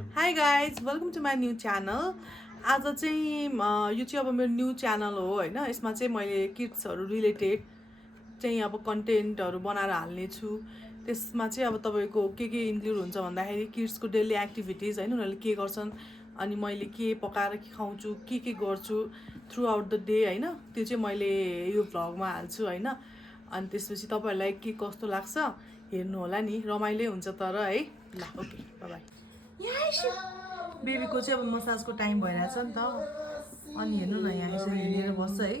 Hi guys, welcome to my new channel. आज चाहिँ यो चाहिँ अब मेरो न्यू च्यानल हो होइन. यसमा चाहिँ मैले किड्सहरू रिलेटेड चाहिँ अब कन्टेन्टहरू बनाएर हाल्ने छु. त्यसमा चाहिँ अब तपाईँको के इन्क्लुड हुन्छ भन्दाखेरि किड्सको डेली एक्टिभिटिज होइन, उनीहरूले के गर्छन् अनि मैले के पकाएर खुवाउँछु, के गर्छु थ्रु आउट द डे होइन, त्यो चाहिँ मैले यो भ्लगमा हाल्छु होइन. अनि त्यसपछि तपाईँहरूलाई के कस्तो लाग्छ हेर्नु होला नि, रमाइलो हुन्छ तर है. ल ओके, बाई बाई. बेबीको चाहिँ अब मसाजको टाइम भइरहेछ नि त. अनि हेर्नु न यहाँ यसरी हिँडेर बस्छ है.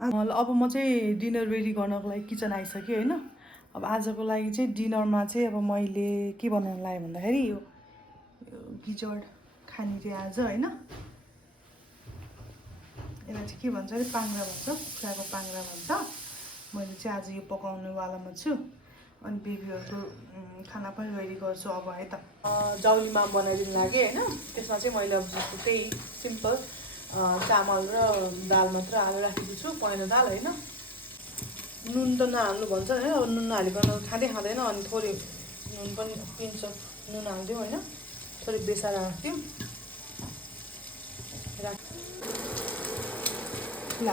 अब म चाहिँ डिनर रेडी गर्नको लागि किचन आइसकेँ होइन. अब आजको लागि चाहिँ डिनरमा चाहिँ अब मैले के बनाउन लाग्यो भन्दाखेरि यो गिजर्ड खाने चाहिँ आज होइन. यसलाई चाहिँ के भन्छ अरे पाङ्ग्रा भन्छ, कुखुराको पाङ्ग्रा भन्छ. मैले चाहिँ आज यो पकाउने वालामा छु. अनि बेबीहरूको खाना पनि रेडी गर्छु अब है त. जाउलीमा बनाइदिनु लागि होइन. त्यसमा चाहिँ मैले अब जस्तो त्यही सिम्पल चामल र दाल मात्र हालेर राखेको छु, पहेँलो दाल होइन. नुन त नहाल्नु भन्छ होइन, अब नुन नहालिकन खाँदैन. अनि थोरै नुन पनि पिन्छ, नुन हालिदिउँ होइन, थोरै बेसार राख्थ्यौँ ल.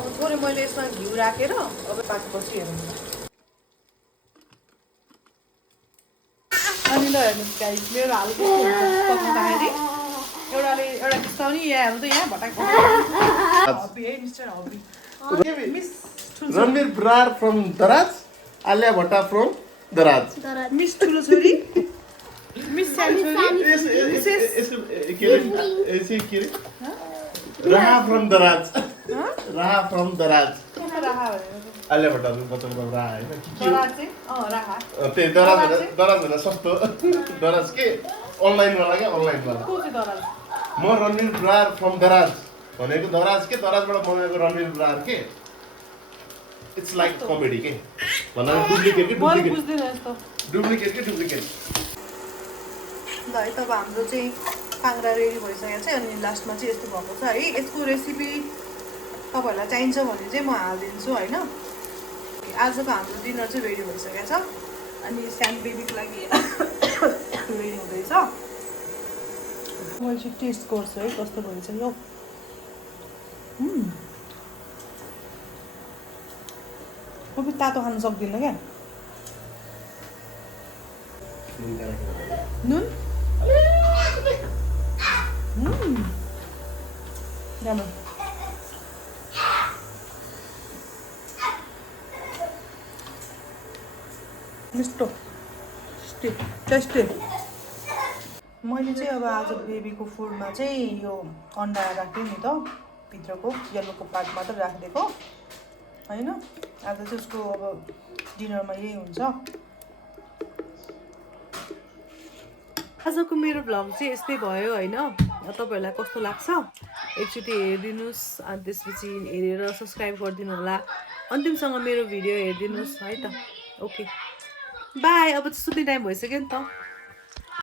अब थोरै मैले यसमा घिउ राखेर अब पाकेपछि हेर्नु. अनि ल हेर्नुहोस् गाइस, मेरो हाल कस्तो हुन्छ पकाउँदाखेरि. एउटा त्यस्तो नि यहाँ हेर्नु त, यहाँ भटाक हबी है mister hobby. Miss Ranveer Brar from Daraj, Alia Bhatta from Daraj. Miss ठुलो छोरी, मिस सानो छोरी, Raha from Daraj. Raha from Daraj. राहा Alia Bhatta को पता Raha है. दराज चाहिँ राहा. ते दराज भन्दा सस्तो. दराज के अनलाइन वाला क्या, अनलाइन वाला. को चाहिँ दराज? म रणवीर ब्रार फ्रम दराज भनेको दराज के, दराजबाट बनाएको रणवीर ब्रार के. इट्स लाइक कमेडी के भन्दा डुप्लिकेट के मैले डुप्लिकेट बुझ्दिनँ यस्तो. डुप्लिकेट. ल है तब हाम्रो चाहिँ पाङ्ग्रा रेडी भइसकेको छ. अनि लास्टमा चाहिँ यस्तो भएको छ है. यसको रेसिपी तपाईँहरूलाई चाहिन्छ भने चाहिँ म हालिदिन्छु होइन. आजको हाम्रो डिनर चाहिँ रेडी भइसकेको छ. अनि सानो बेबीको लागि रेडी हुँदैछ. मैले चाहिँ टेस्ट गर्छु है कस्तो भइन्छ यो. म पनि तातो खानु सक्दिनँ क्या. नुन राम्रो. मिठो टेस्टी. मैले चाहिँ अब आज बेबीको फुडमा चाहिँ यो अन्डा राखेँ नि त, भित्रको येल्लोको पार्ट मात्र राखिदिएको होइन. आज चाहिँ उसको अब डिनरमा यही हुन्छ. आजको मेरो भ्लग चाहिँ यस्तै भयो होइन. तपाईँहरूलाई कस्तो लाग्छ एकचोटि हेरिदिनुहोस्. अनि त्यसपछि हेरेर सब्सक्राइब गरिदिनु होला. अन्तिमसँग मेरो भिडियो हेरिदिनुहोस् है त. Okay by. अब चाहिँ सुत्ने टाइम भइसक्यो नि त.